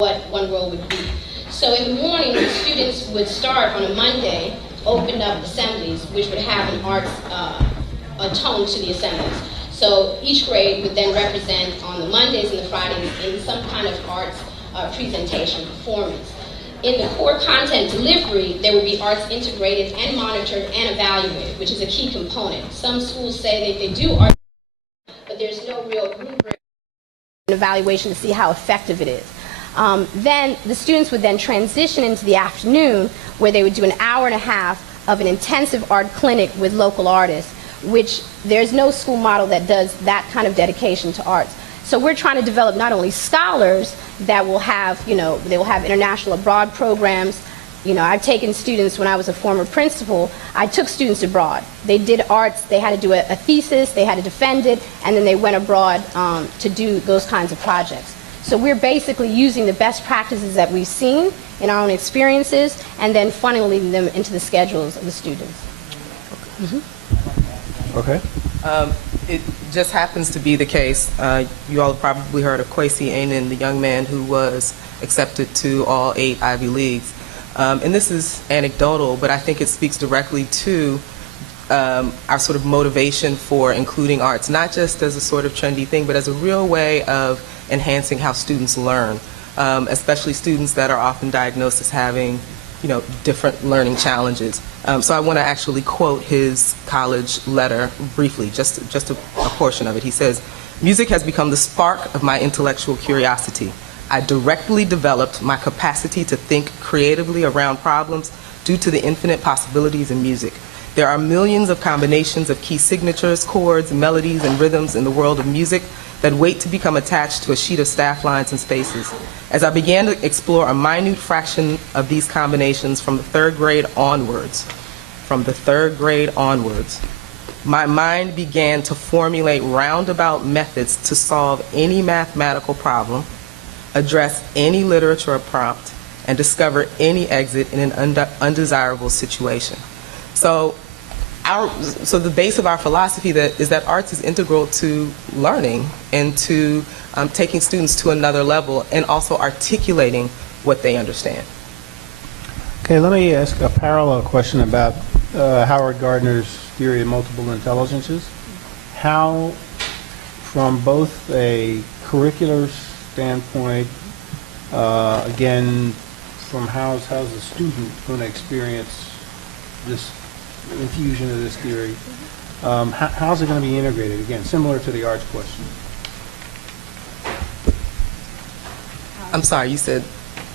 what one role would be. So in the morning, the students would start on a Monday, open up assemblies, which would have an arts a tone to the assemblies. So each grade would then represent on the Mondays and the Fridays in some kind of arts presentation, performance. In the core content delivery, there would be arts integrated and monitored and evaluated, which is a key component. Some schools say that they do art, but there's no real rubric evaluation to see how effective it is. Then the students would then transition into the afternoon, where they would do an hour and a half of an intensive art clinic with local artists, which there's no school model that does that kind of dedication to arts. So we're trying to develop not only scholars that will have, they will have international abroad programs. I've taken students, when I was a former principal, I took students abroad. They did arts, they had to do a thesis, they had to defend it, and then they went abroad to do those kinds of projects. So we're basically using the best practices that we've seen in our own experiences and then funneling them into the schedules of the students. Okay. It just happens to be the case. You all have probably heard of Kwesi Ainen, the young man who was accepted to all 8 Ivy Leagues. And this is anecdotal, but I think it speaks directly to our sort of motivation for including arts, not just as a sort of trendy thing, but as a real way of enhancing how students learn, especially students that are often diagnosed as having, different learning challenges. So I want to actually quote his college letter briefly, just a portion of it. He says, "Music has become the spark of my intellectual curiosity. I directly developed my capacity to think creatively around problems due to the infinite possibilities in music. There are millions of combinations of key signatures, chords, melodies, and rhythms in the world of music that wait to become attached to a sheet of staff lines and spaces. As I began to explore a minute fraction of these combinations from the third grade onwards, my mind began to formulate roundabout methods to solve any mathematical problem, address any literature prompt, and discover any exit in an undesirable situation." So the base of our philosophy is that arts is integral to learning and to taking students to another level and also articulating what they understand. Okay, let me ask a parallel question about Howard Gardner's theory of multiple intelligences. How, from both a curricular standpoint, again, from how's the student going to experience this infusion of this theory, how's it going to be integrated? Again, similar to the arts question. I'm sorry, you said,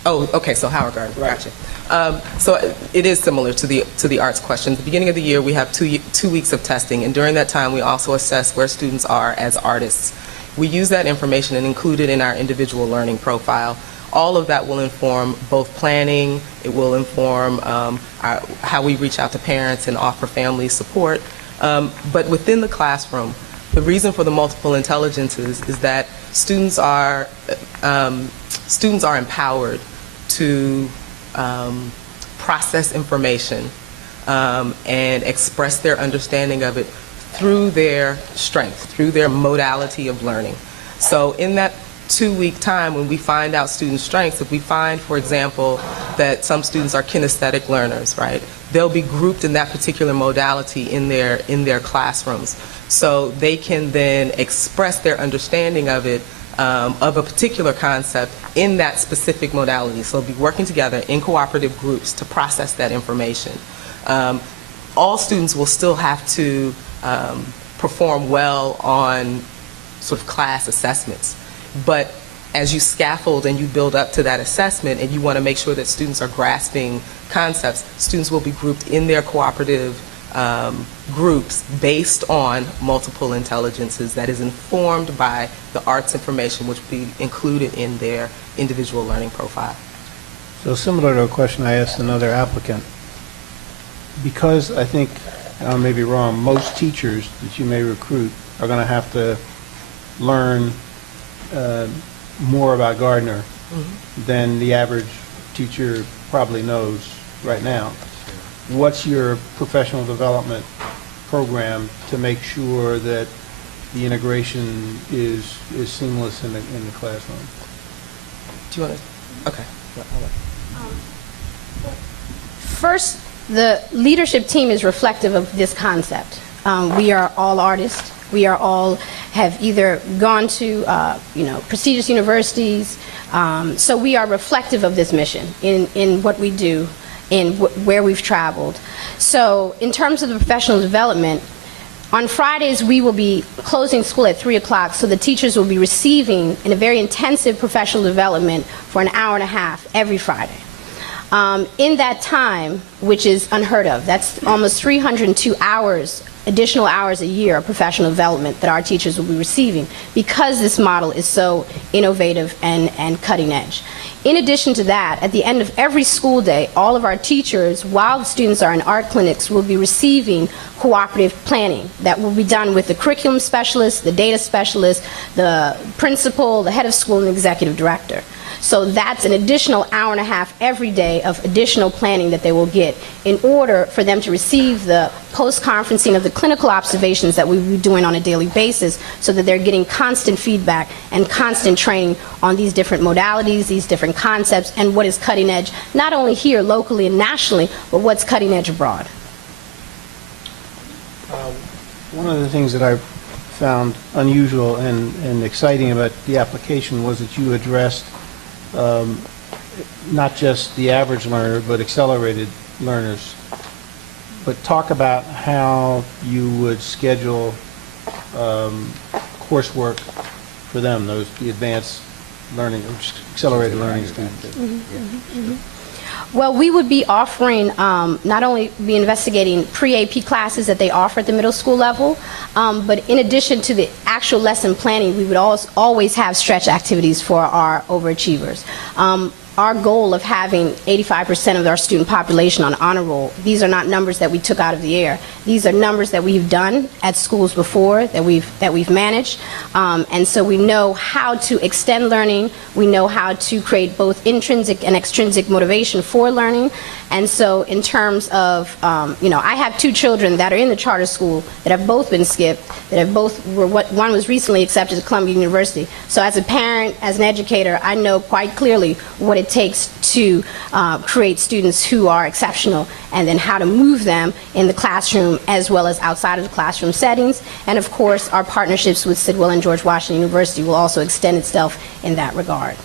oh, okay, so Howard Gardner, Right. Gotcha. So it is similar to the arts question. At the beginning of the year, we have 2 weeks of testing, and during that time, we also assess where students are as artists. We use that information and include it in our individual learning profile. All of that will inform both planning, it will inform how we reach out to parents and offer family support. But within the classroom, the reason for the multiple intelligences is that students are empowered to process information and express their understanding of it through their strength, through their modality of learning. So in that 2-week time, when we find out students' strengths, if we find, for example, that some students are kinesthetic learners, right, they'll be grouped in that particular modality in their classrooms. So they can then express their understanding of it, of a particular concept in that specific modality. So they'll be working together in cooperative groups to process that information. All students will still have to perform well on sort of class assessments. But as you scaffold and you build up to that assessment and you want to make sure that students are grasping concepts, students will be grouped in their cooperative groups based on multiple intelligences that is informed by the arts information which will be included in their individual learning profile. So similar to a question I asked another applicant, because I think, I may be wrong, most teachers that you may recruit are going to have to learn more about Gardner than the average teacher probably knows right now. What's your professional development program to make sure that the integration is seamless in the classroom? Do you want to? Okay. First, the leadership team is reflective of this concept. We are all artists. We are all have either gone to prestigious universities. So we are reflective of this mission in what we do, in where we've traveled. So in terms of the professional development, on Fridays we will be closing school at 3 o'clock, so the teachers will be receiving in a very intensive professional development for an hour and a half every Friday. In that time, which is unheard of, that's almost 302 hours, additional hours a year of professional development that our teachers will be receiving because this model is so innovative and cutting edge. In addition to that, at the end of every school day, all of our teachers, while the students are in art clinics, will be receiving cooperative planning that will be done with the curriculum specialist, the data specialist, the principal, the head of school, and the executive director. So that's an additional hour and a half every day of additional planning that they will get in order for them to receive the post-conferencing of the clinical observations that we will be doing on a daily basis, so that they're getting constant feedback and constant training on these different modalities, these different concepts, and what is cutting edge, not only here locally and nationally, but what's cutting edge abroad. One of the things that I found unusual and exciting about the application was that you addressed not just the average learner, but accelerated learners. But talk about how you would schedule coursework for them, the advanced learning, accelerated learning students. Well, we would be offering, not only be investigating pre-AP classes that they offer at the middle school level, but in addition to the actual lesson planning, we would always have stretch activities for our overachievers. Our goal of having 85% of our student population on honor roll, these are not numbers that we took out of the air. These are numbers that we've done at schools before, that we've managed. And so we know how to extend learning. We know how to create both intrinsic and extrinsic motivation for learning. And so in terms of, I have 2 children that are in the charter school that have both been skipped, that have one was recently accepted to Columbia University. So as a parent, as an educator, I know quite clearly what it takes to create students who are exceptional, and then how to move them in the classroom as well as outside of the classroom settings. And of course, our partnerships with Sidwell and George Washington University will also extend itself in that regard.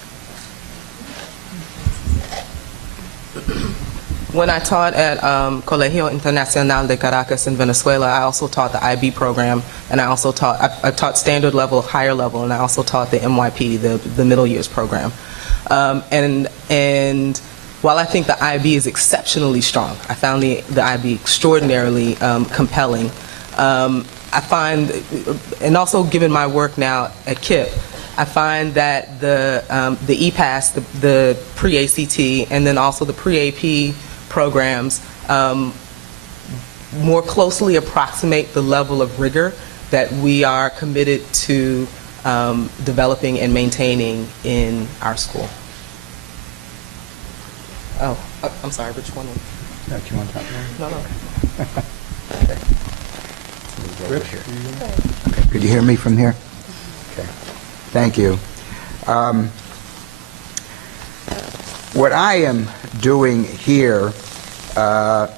When I taught at Colegio Internacional de Caracas in Venezuela, I also taught the IB program, and I also taught standard level, higher level, and I also taught the MYP, the middle years program. And while I think the IB is exceptionally strong, I found the IB extraordinarily compelling. I find, and also given my work now at KIPP, I find that the EPAS, the pre-ACT, and then also the pre-AP programs more closely approximate the level of rigor that we are committed to developing and maintaining in our school. Oh, I'm sorry, which one? No, do you want that one? No. Rich? Okay. Could you hear me from here? Okay. Thank you. What I am doing here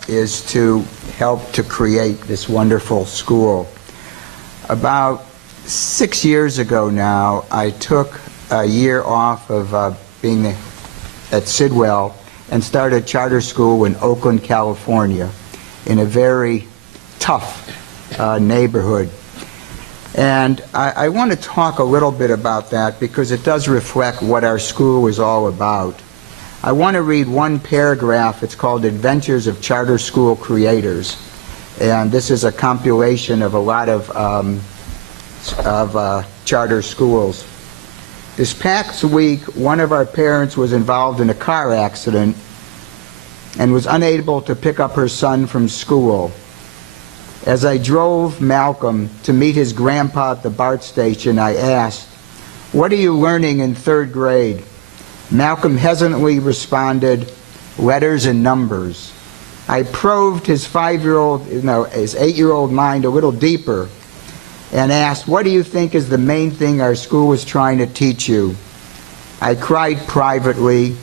is to help to create this wonderful school. About 6 years ago now, I took a year off of being at Sidwell and started charter school in Oakland, California, in a very tough neighborhood. And I want to talk a little bit about that because it does reflect what our school is all about. I want to read one paragraph. It's called Adventures of Charter School Creators. And this is a compilation of a lot of charter schools. This past week, one of our parents was involved in a car accident and was unable to pick up her son from school. As I drove Malcolm to meet his grandpa at the BART station, I asked, "What are you learning in 3rd grade?" Malcolm hesitantly responded, "Letters and numbers." I probed his 8-year-old mind a little deeper and asked, "What do you think is the main thing our school is trying to teach you?" I cried privately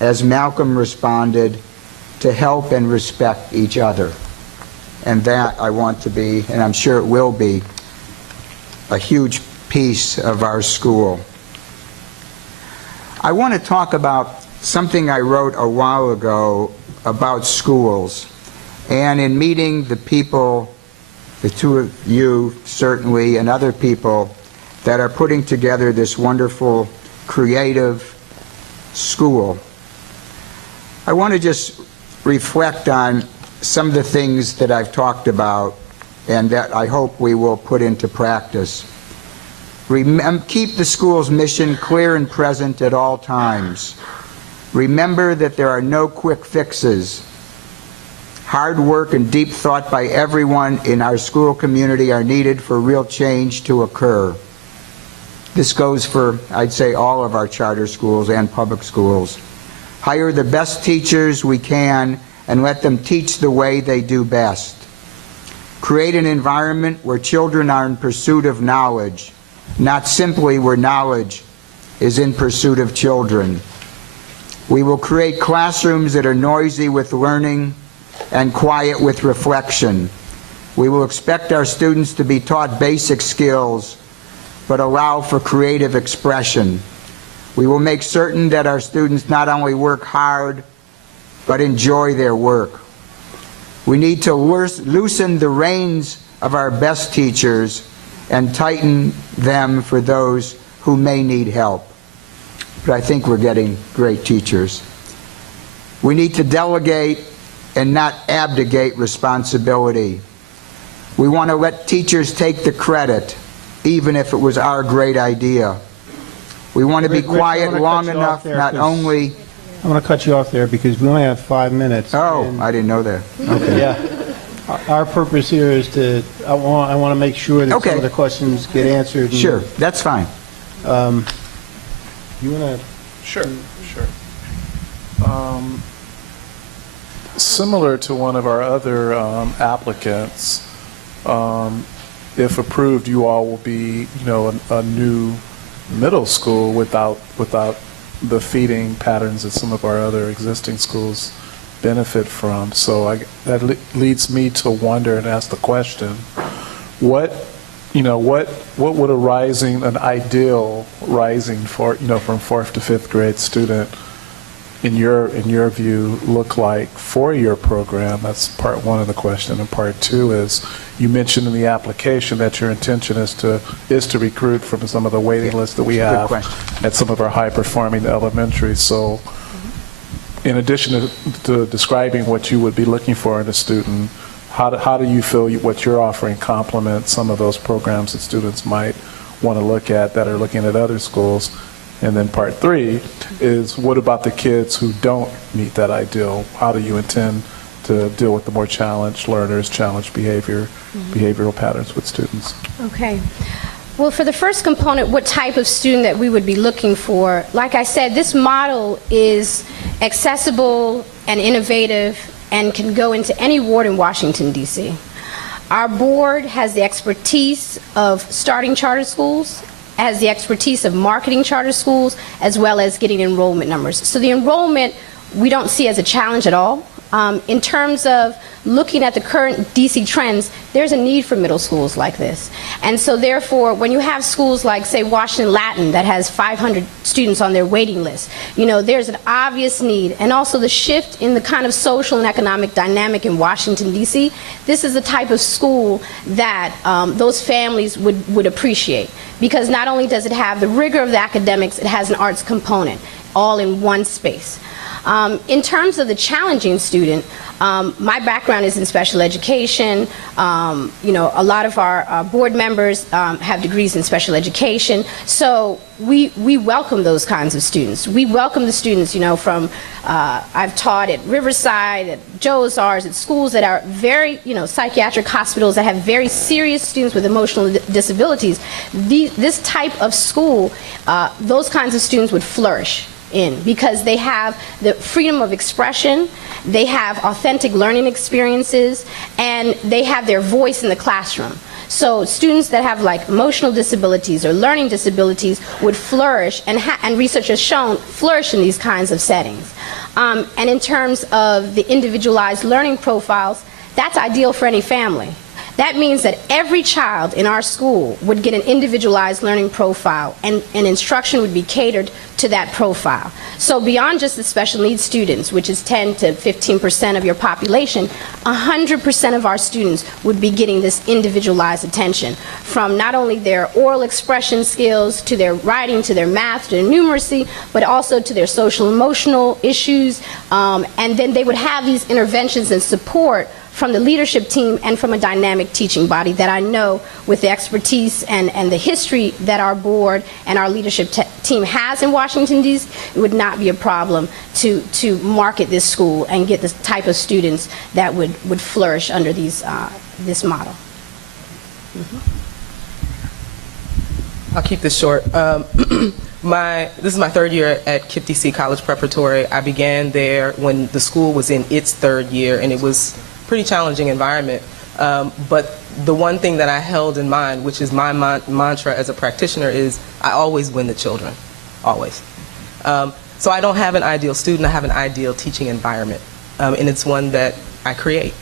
as Malcolm responded, to help and respect each other. And that I want to be, and I'm sure it will be, a huge piece of our school. I want to talk about something I wrote a while ago about schools. And in meeting the people, the two of you certainly, and other people that are putting together this wonderful, creative school, I want to just reflect on some of the things that I've talked about and that I hope we will put into practice. Keep the school's mission clear and present at all times. Remember that there are no quick fixes. Hard work and deep thought by everyone in our school community are needed for real change to occur. This goes for, I'd say, all of our charter schools and public schools. Hire the best teachers we can and let them teach the way they do best. Create an environment where children are in pursuit of knowledge, not simply where knowledge is in pursuit of children. We will create classrooms that are noisy with learning and quiet with reflection. We will expect our students to be taught basic skills, but allow for creative expression. We will make certain that our students not only work hard, but enjoy their work. We need to loosen the reins of our best teachers and tighten them for those who may need help. But I think we're getting great teachers. We need to delegate and not abdicate responsibility. We want to let teachers take the credit, even if it was our great idea. We want to be quiet long enough not only... I'm going to cut you off there because we only have 5 minutes. Oh, I didn't know that. Okay. Yeah. Our purpose here is to, I want to make sure that some of the questions get answered. Sure, that's fine. You want to? Sure. Similar to one of our other applicants, if approved, you all will be, a new middle school without the feeding patterns that some of our other existing schools benefit from. So that leads me to wonder and ask the question: what would an ideal rising for from 4th to 5th grade student in your view look like for your program? That's part one of the question. And part two is, you mentioned in the application that your intention is to recruit from some of the waiting lists that we have at some of our high-performing elementaries. So in addition to describing what you would be looking for in a student, how do you feel what you're offering complements some of those programs that students might want to look at that are looking at other schools? And then part three is, what about the kids who don't meet that ideal? How do you intend to deal with the more challenged learners, challenged behavioral patterns with students? Okay. Well, for the first component, what type of student that we would be looking for, like I said, this model is accessible and innovative and can go into any ward in Washington, D.C. Our board has the expertise of starting charter schools, has the expertise of marketing charter schools, as well as getting enrollment numbers. So the enrollment we don't see as a challenge at all. In terms of looking at the current DC trends, there's a need for middle schools like this. And so therefore, when you have schools like, say, Washington Latin that has 500 students on their waiting list, there's an obvious need. And also the shift in the kind of social and economic dynamic in Washington, D.C., this is the type of school that those families would appreciate. Because not only does it have the rigor of the academics, it has an arts component, all in one space. In terms of the challenging student, my background is in special education. A lot of our board members have degrees in special education. So we welcome those kinds of students. We welcome the students, from, I've taught at Riverside, at Joe's R's, at schools that are very, psychiatric hospitals that have very serious students with emotional disabilities. This type of school, those kinds of students would flourish in, because they have the freedom of expression, they have authentic learning experiences, and they have their voice in the classroom. So students that have like emotional disabilities or learning disabilities would flourish, and research has shown flourish in these kinds of settings. And in terms of the individualized learning profiles, that's ideal for any family. That means that every child in our school would get an individualized learning profile, and instruction would be catered to that profile. So beyond just the special needs students, which is 10 to 15% of your population, 100% of our students would be getting this individualized attention, from not only their oral expression skills, to their writing, to their math, to their numeracy, but also to their social emotional issues, and then they would have these interventions and support from the leadership team and from a dynamic teaching body that I know, with the expertise and the history that our board and our leadership team has in Washington, D.C., it would not be a problem to market this school and get the type of students that would flourish under these, this model. I'll keep this short. This is my third year at KIPP DC College Preparatory. I began there when the school was in its third year, and it was pretty challenging environment, but the one thing that I held in mind, which is my mantra as a practitioner, is I always win the children, always. So I don't have an ideal student, I have an ideal teaching environment, and it's one that I create.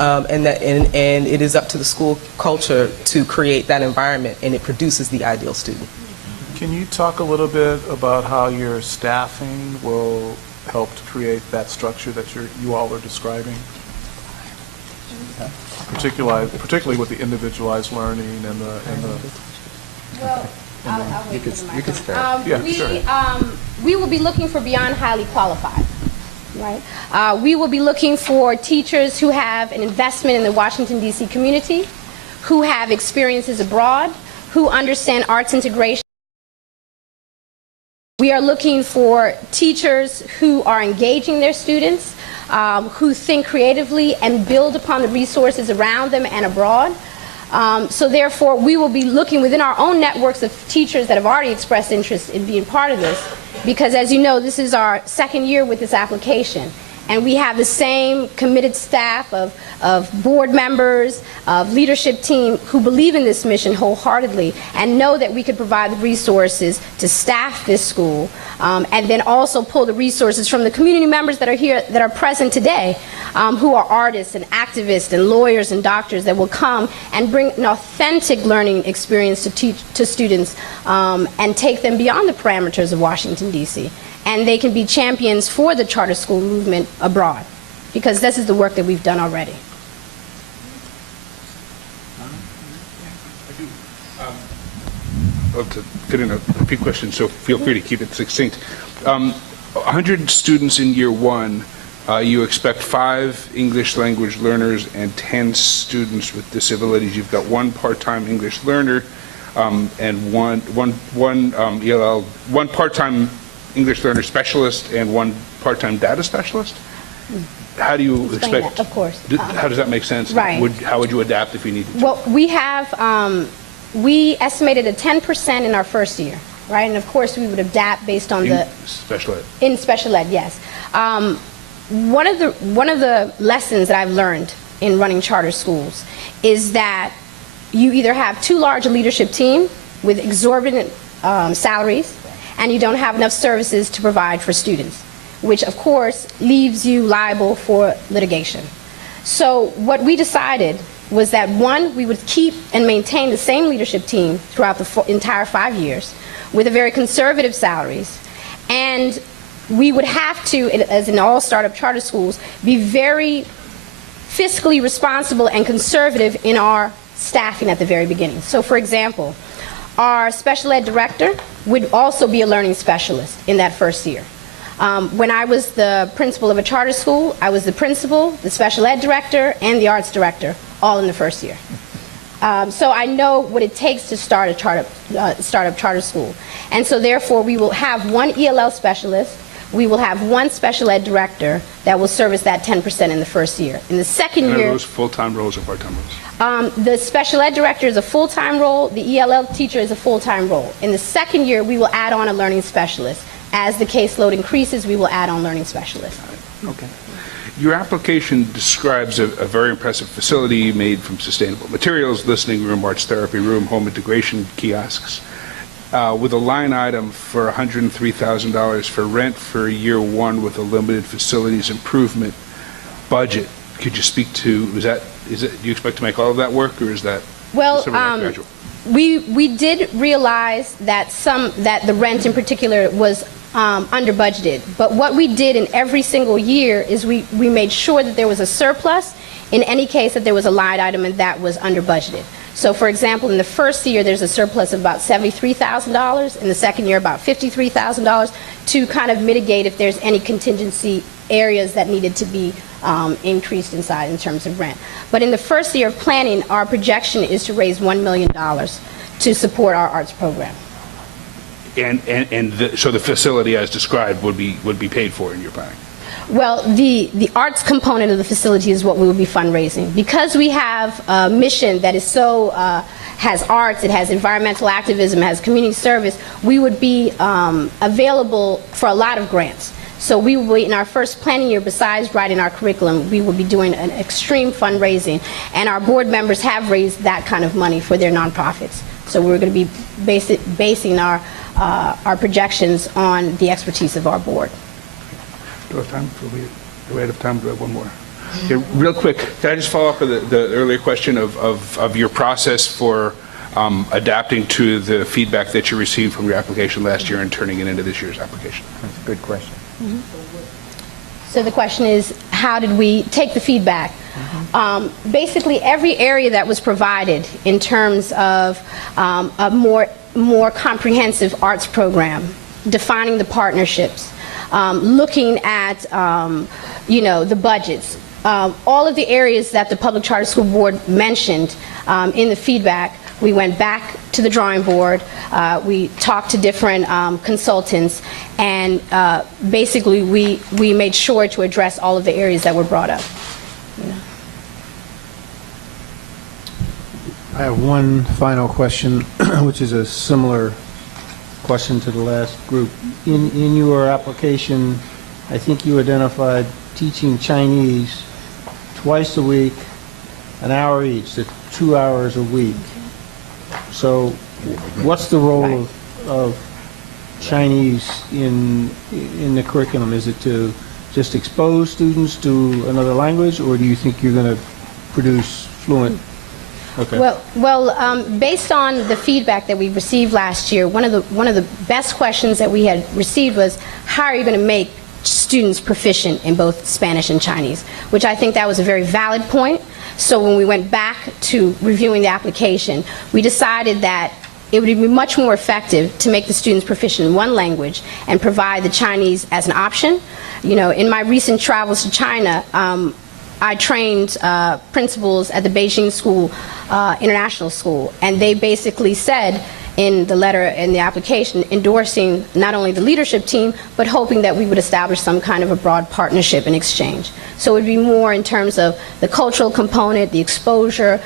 And it is up to the school culture to create that environment, and it produces the ideal student. Can you talk a little bit about how your staffing will help to create that structure that you all are describing? Particularly with the individualized learning and the Well, I'll wait for the You could microphone. start. We will be looking for beyond highly qualified, right? We will be looking for teachers who have an investment in the Washington, D.C. community, who have experiences abroad, who understand arts integration. We are looking for teachers who are engaging their students, who think creatively and build upon the resources around them and abroad. So therefore, we will be looking within our own networks of teachers that have already expressed interest in being part of this, because as you know, this is our second year with this application. And we have the same committed staff of board members, of leadership team who believe in this mission wholeheartedly and know that we could provide the resources to staff this school, and then also pull the resources from the community members that are here, that are present today, who are artists and activists and lawyers and doctors that will come and bring an authentic learning experience to students, and take them beyond the parameters of Washington, D.C. And they can be champions for the charter school movement abroad, because this is the work that we've done already. I'd love to fit in a few questions, so feel free to keep it succinct. 100 students in year one, you expect 5 English language learners and 10 students with disabilities. You've got 1 part-time English learner, and one ELL, 1 part-time English learner specialist and 1 part-time data specialist? How do you Explain expect? that, of course. How does that make sense? Right. How would you adapt if you needed to? Well, we have, we estimated a 10% in our first year, right? And of course, we would adapt based on the... Special ed. In special ed, yes. One of the lessons that I've learned in running charter schools is that you either have too large a leadership team with exorbitant salaries, and you don't have enough services to provide for students, which of course leaves you liable for litigation. So what we decided was that, one, we would keep and maintain the same leadership team throughout the entire 5 years with a very conservative salaries, and we would have to, as in all startup charter schools, be very fiscally responsible and conservative in our staffing at the very beginning. So for example, our special ed director would also be a learning specialist in that first year. When I was the principal of a charter school, I was the principal, the special ed director, and the arts director, all in the first year. So I know what it takes to start a startup charter school. And so therefore, we will have 1 ELL specialist, we will have 1 special ed director that will service that 10% in the first year. In the second year... Are those full-time roles or part-time roles? The special ed director is a full-time role, the ELL teacher is a full-time role. In the second year, we will add on a learning specialist. As the caseload increases, we will add on learning specialists. Okay. Your application describes a very impressive facility made from sustainable materials, listening room, arts therapy room, home integration kiosks. with a line item for $103,000 for rent for year one with a limited facilities improvement budget. Could you speak to, do you expect to make all of that work, or is that Well, some of that gradual? we did realize that the rent in particular was under budgeted. But what we did in every single year is we made sure that there was a surplus in any case that there was a line item and that was under budgeted. So, for example, in the first year, there's a surplus of about $73,000. In the second year, about $53,000 to kind of mitigate if there's any contingency areas that needed to be increased inside in terms of rent. But in the first year of planning, our projection is to raise $1 million to support our arts program. So the facility as described would be paid for in your planning? Well, the arts component of the facility is what we will be fundraising. Because we have a mission that is so, has arts, it has environmental activism, it has community service, we would be available for a lot of grants. So we will be, in our first planning year, besides writing our curriculum, we will be doing an extreme fundraising. And our board members have raised that kind of money for their nonprofits. So we're going to be basing our projections on the expertise of our board. Do we have time? Do we have time? Do we have one more? Okay, real quick, can I just follow up with the earlier question of your process for adapting to the feedback that you received from your application last year and turning it into this year's application? That's a good question. Mm-hmm. So the question is, how did we take the feedback? Basically, every area that was provided in terms of a more comprehensive arts program, defining the partnerships, looking at the budgets, all of the areas that the Public Charter School Board mentioned in the feedback, we went back to the drawing board, we talked to different consultants, and basically we made sure to address all of the areas that were brought up. I have one final question, which is a similar question to the last group. In your application, I think you identified teaching Chinese twice a week, an hour each, so 2 hours a week. So what's the role of Chinese in the curriculum? Is it to just expose students to another language, or do you think you're going to produce fluent? Okay. Well, based on the feedback that we received last year, one of the best questions that we had received was, how are you going to make students proficient in both Spanish and Chinese? Which I think that was a very valid point. So when we went back to reviewing the application, we decided that it would be much more effective to make the students proficient in one language and provide the Chinese as an option. In my recent travels to China, I trained principals at the Beijing School, International School, and they basically said in the letter, in the application, endorsing not only the leadership team, but hoping that we would establish some kind of a broad partnership and exchange. So it would be more in terms of the cultural component, the exposure,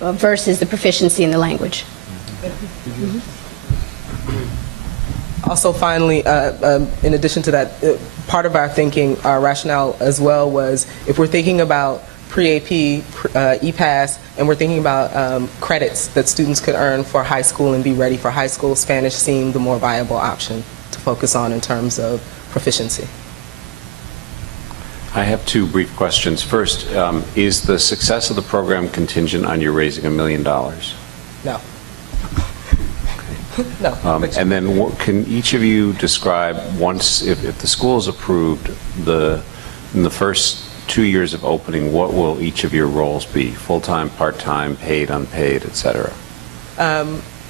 versus the proficiency in the language. Also, finally, in addition to that, part of our thinking, our rationale as well was, if we're thinking about pre-AP, EPAS, and we're thinking about credits that students could earn for high school and be ready for high school, Spanish seemed the more viable option to focus on in terms of proficiency. I have two brief questions. First, is the success of the program contingent on you raising $1 million? No. No. And then can each of you describe, once, if the school is approved, in the first 2 years of opening, what will each of your roles be? Full-time, part-time, paid, unpaid, et cetera?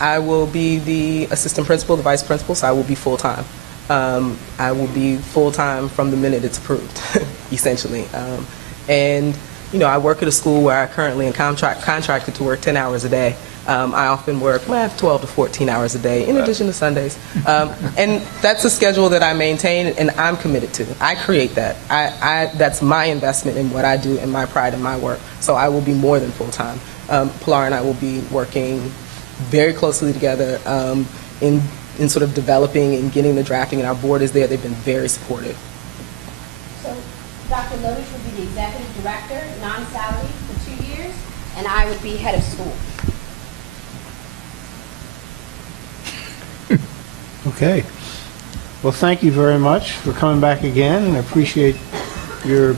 I will be the assistant principal, the vice principal, so I will be full-time. I will be full-time from the minute it's approved, essentially. And, I work at a school where I currently am contracted to work 10 hours a day. I often work 12 to 14 hours a day, in addition to Sundays. And that's a schedule that I maintain and I'm committed to. I create that. That's my investment in what I do and my pride in my work. So I will be more than full-time. Pilar and I will be working very closely together in sort of developing and getting the drafting, and our board is there. They've been very supportive. So Dr. Lovish would be the executive director, non-salary for 2 years, and I would be head of school. Okay. Well, thank you very much for coming back again, and I appreciate your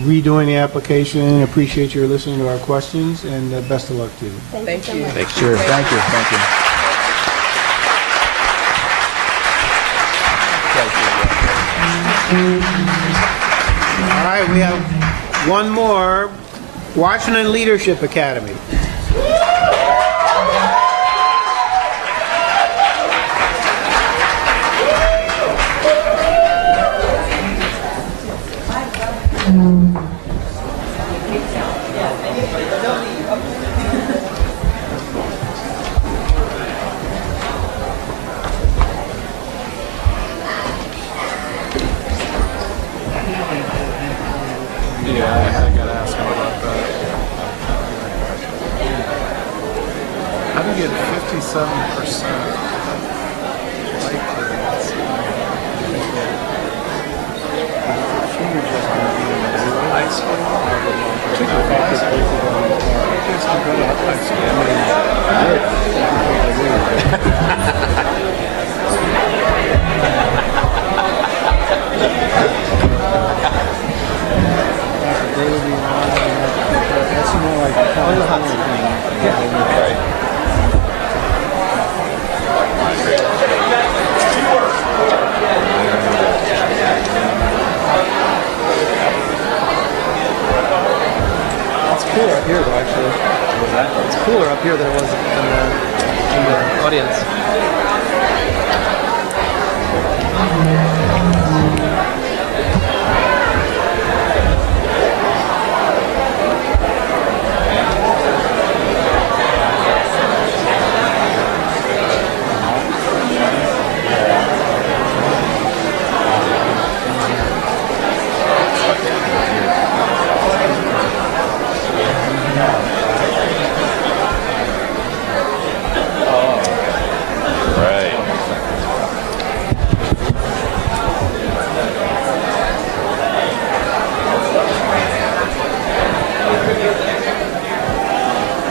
redoing the application, appreciate your listening to our questions, and best of luck to you. Thank you. Sure, thank you, thank you. All right, we have one more, Washington Leadership Academy. Yeah, I gotta ask him about that. How do you get 57% like high school? That's more like a California thing. It's cooler up here, though, actually. What was that? It's cooler up here than it was in the audience.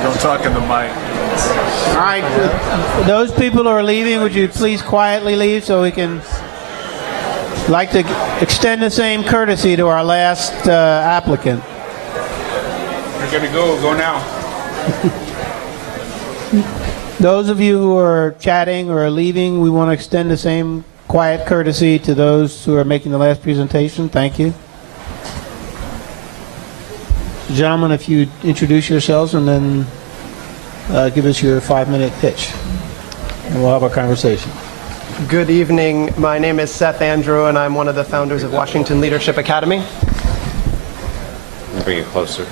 Don't talk in the mic. All right, those people who are leaving, would you please quietly leave so we can, like to extend the same courtesy to our last applicant. You're gonna go now. Those of you who are chatting or are leaving, we want to extend the same quiet courtesy to those who are making the last presentation. Thank you. Gentlemen, if you introduce yourselves and then give us your 5-minute pitch, and we'll have a conversation. Good evening. My name is Seth Andrew, and I'm one of the founders of Washington Leadership Academy. Bring it closer.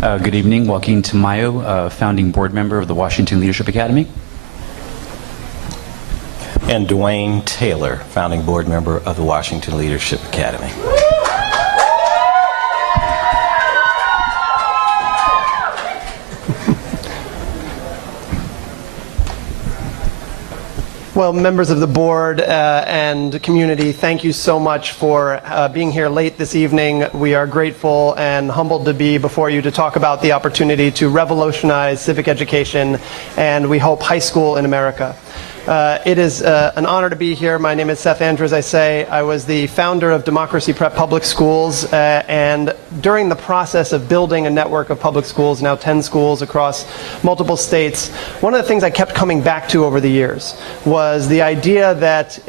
Good evening. Joaquin Tamayo, founding board member of the Washington Leadership Academy. And Dwayne Taylor, founding board member of the Washington Leadership Academy. Well, members of the board and community, thank you so much for being here late this evening. We are grateful and humbled to be before you to talk about the opportunity to revolutionize civic education and, we hope, high school in America. It is an honor to be here. My name is Seth Andrew, as I say. I was the founder of Democracy Prep Public Schools, and during the process of building a network of public schools, now 10 schools across multiple states, one of the things I kept coming back to over the years was the idea that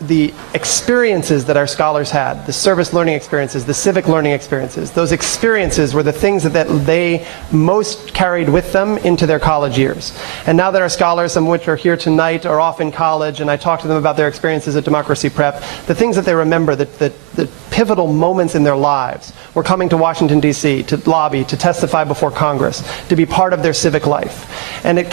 the experiences that our scholars had, the service learning experiences, the civic learning experiences, those experiences were the things that they most carried with them into their college years. And now that our scholars, some of which are here tonight, are off in college, and I talk to them about their experiences at Democracy Prep, the things that they remember, the pivotal moments in their lives were coming to Washington, D.C., to lobby, to testify before Congress, to be part of their civic life. And it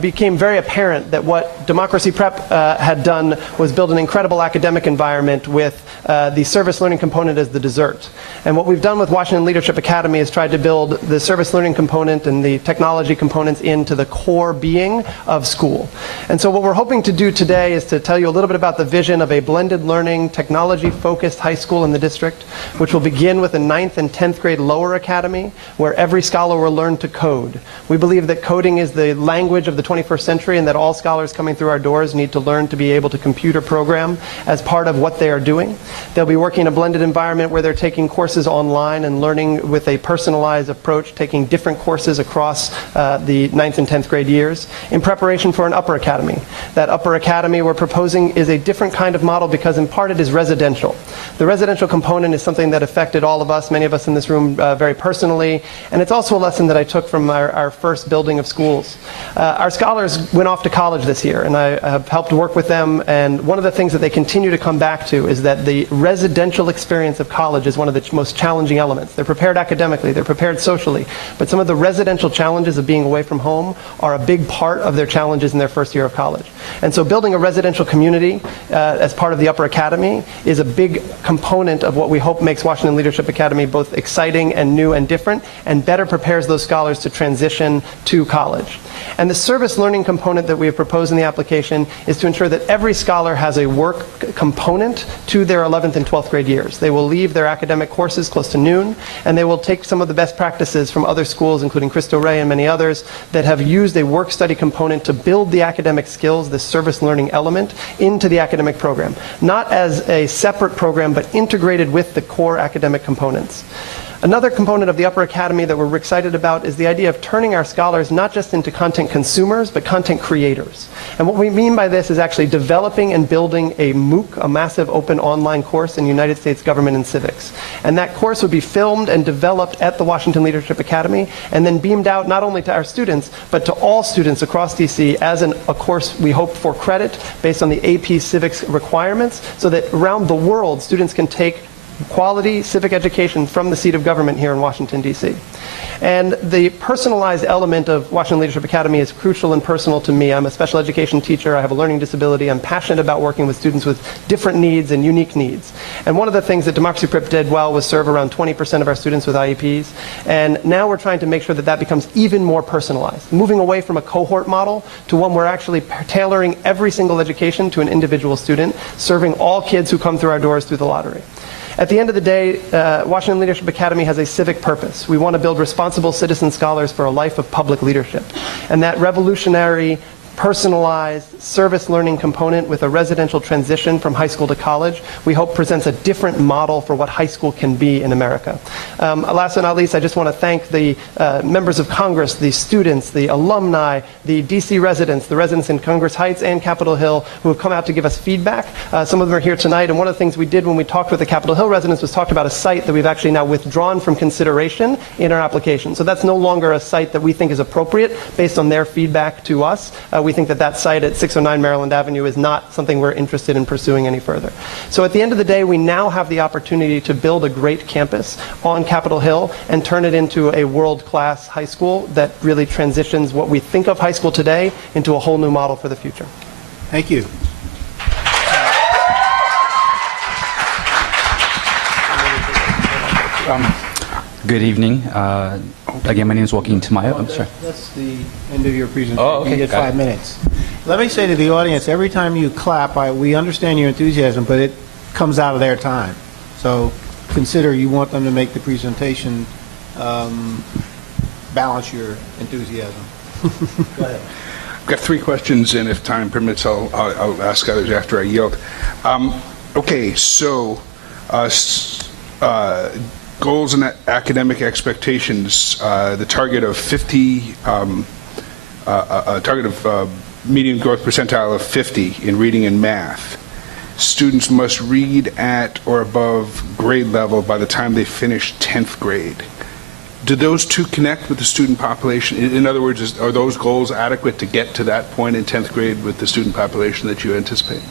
became very apparent that what Democracy Prep had done was build an incredible academic environment with the service learning component as the dessert. And what we've done with Washington Leadership Academy is tried to build the service learning component and the technology components into the core being of school. And so what we're hoping to do today is to tell you a little bit about the vision of a blended learning, technology-focused high school in the district, which will begin with a 9th and 10th grade lower academy, where every scholar will learn to code. We believe that coding is the language of the 21st century and that all scholars coming through our doors need to learn to be able to computer program as part of what they are doing. They'll be working in a blended environment where they're taking courses online and learning with a personalized approach, taking different courses across the 9th and 10th grade years in preparation for an upper academy. That upper academy we're proposing is a different kind of model because in part it is residential. The residential component is something that affected all of us, many of us in this room very personally, and it's also a lesson that I took from our first building of schools. Our scholars went off to college this year, and I have helped work with them, and one of the things that they continue to come back to is that the residential experience of college is one of the most challenging elements. They're prepared academically, they're prepared socially, but some of the residential challenges of being away from home are a big part of their challenges in their first year of college. And so building a residential community as part of the upper academy is a big component of what we hope makes Washington Leadership Academy both exciting and new and different, and better prepares those scholars to transition to college. And the service learning component that we have proposed in the application is to ensure that every scholar has a work component to their 11th and 12th grade years. They will leave their academic courses close to noon, and they will take some of the best practices from other schools, including Cristo Rey and many others, that have used a work study component to build the academic skills, the service learning element, into the academic program. Not as a separate program, but integrated with the core academic components. Another component of the upper academy that we're excited about is the idea of turning our scholars not just into content consumers, but content creators. And what we mean by this is actually developing and building a MOOC, a massive open online course in United States government and civics. And that course would be filmed and developed at the Washington Leadership Academy and then beamed out not only to our students, but to all students across DC as a course we hope for credit based on the AP civics requirements, so that around the world students can take quality civic education from the seat of government here in Washington, D.C. And the personalized element of Washington Leadership Academy is crucial and personal to me. I'm a special education teacher. I have a learning disability. I'm passionate about working with students with different needs and unique needs. And one of the things that Democracy Prep did well was serve around 20% of our students with IEPs. And now we're trying to make sure that that becomes even more personalized, moving away from a cohort model to one where we're actually tailoring every single education to an individual student, serving all kids who come through our doors through the lottery. At the end of the day, Washington Leadership Academy has a civic purpose. We want to build responsible citizen scholars for a life of public leadership. And that revolutionary, personalized service learning component with a residential transition from high school to college, we hope presents a different model for what high school can be in America. Last but not least, I just want to thank the members of Congress, the students, the alumni, the DC residents, the residents in Congress Heights and Capitol Hill who have come out to give us feedback. Some of them are here tonight, and one of the things we did when we talked with the Capitol Hill residents was talked about a site that we've actually now withdrawn from consideration in our application. So that's no longer a site that we think is appropriate based on their feedback to us. We think that that site at 609 Maryland Avenue is not something we're interested in pursuing any further. So at the end of the day, we now have the opportunity to build a great campus on Capitol Hill and turn it into a world-class high school that really transitions what we think of high school today into a whole new model for the future. Thank you. Good evening. Again, my name is Joaquin Tamayo. I'm sorry. That's the end of your presentation. Oh, okay. You get Got 5 it. minutes. Let me say to the audience, every time you clap, we understand your enthusiasm, but it comes out of their time. So consider you want them to make the presentation, balance your enthusiasm. Go ahead. I've got 3 questions, and if time permits, I'll ask others after I yield. Okay, so goals and academic expectations, the target of 50, a target of median growth percentile of 50 in reading and math. Students must read at or above grade level by the time they finish 10th grade. Do those two connect with the student population? In other words, are those goals adequate to get to that point in 10th grade with the student population that you anticipate?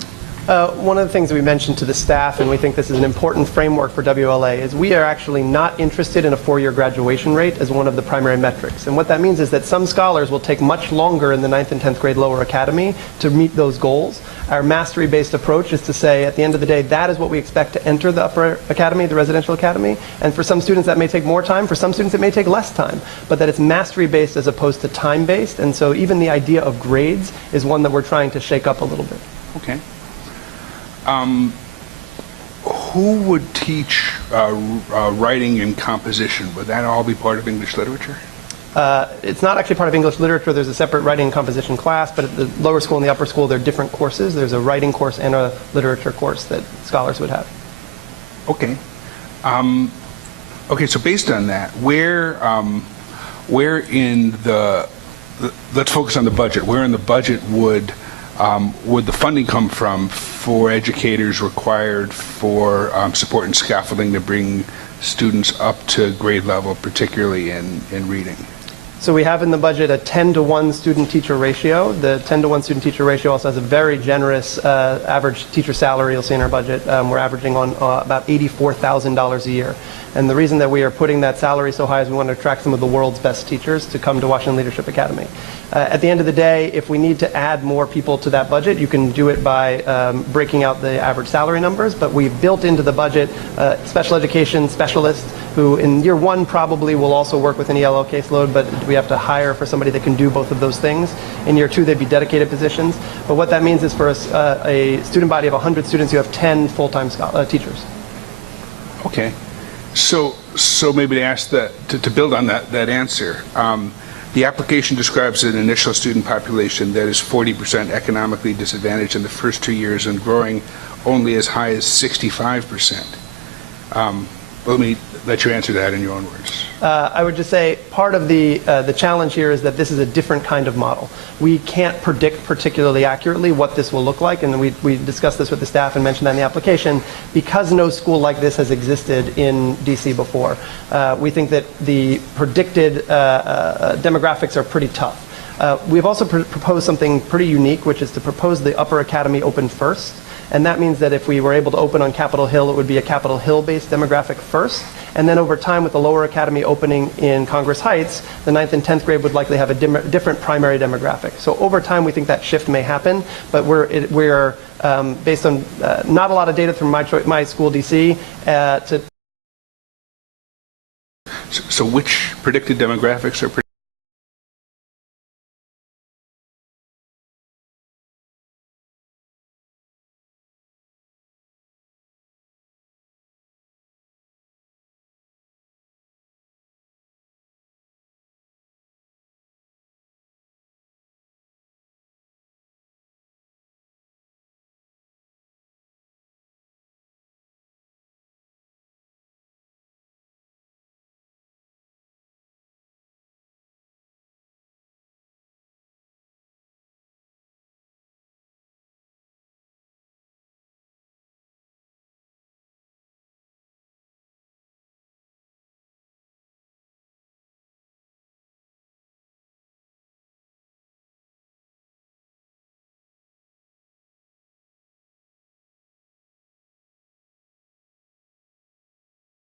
One of the things we mentioned to the staff, and we think this is an important framework for WLA, is we are actually not interested in a 4-year graduation rate as one of the primary metrics. And what that means is that some scholars will take much longer in the 9th and 10th grade lower academy to meet those goals. Our mastery-based approach is to say, at the end of the day, that is what we expect to enter the upper academy, the residential academy. And for some students, that may take more time. For some students, it may take less time. But that it's mastery-based as opposed to time-based. And so even the idea of grades is one that we're trying to shake up a little bit. Okay. Who would teach writing and composition? Would that all be part of English literature? It's not actually part of English literature. There's a separate writing and composition class, but at the lower school and the upper school, there are different courses. There's a writing course and a literature course that scholars would have. Okay. Okay, so based on that, where in the, let's focus on the budget. Where in the budget would the funding come from for educators required for support and scaffolding to bring students up to grade level, particularly in reading? So we have in the budget a 10-to-1 student-teacher ratio. The 10-to-1 student-teacher ratio also has a very generous average teacher salary you'll see in our budget. We're averaging on about $84,000 a year. And the reason that we are putting that salary so high is we want to attract some of the world's best teachers to come to Washington Leadership Academy. At the end of the day, if we need to add more people to that budget, you can do it by breaking out the average salary numbers, but we've built into the budget special education specialists who in year one probably will also work with an ELL caseload, but we have to hire for somebody that can do both of those things. In year two, they'd be dedicated positions. But what that means is for a student body of 100 students, you have 10 full-time teachers. Okay. So maybe to ask that, to build on that answer, the application describes an initial student population that is 40% economically disadvantaged in the first 2 years and growing only as high as 65%. Let me let you answer that in your own words. I would just say part of the challenge here is that this is a different kind of model. We can't predict particularly accurately what this will look like, and we discussed this with the staff and mentioned that in the application. Because no school like this has existed in DC before, we think that the predicted demographics are pretty tough. We've also proposed something pretty unique, which is to propose the upper academy open first. And that means that if we were able to open on Capitol Hill, it would be a Capitol Hill-based demographic first. And then over time, with the lower academy opening in Congress Heights, the 9th and 10th grade would likely have a different primary demographic. So over time, we think that shift may happen. But we're based on not a lot of data from my school, DC, So which predicted demographics are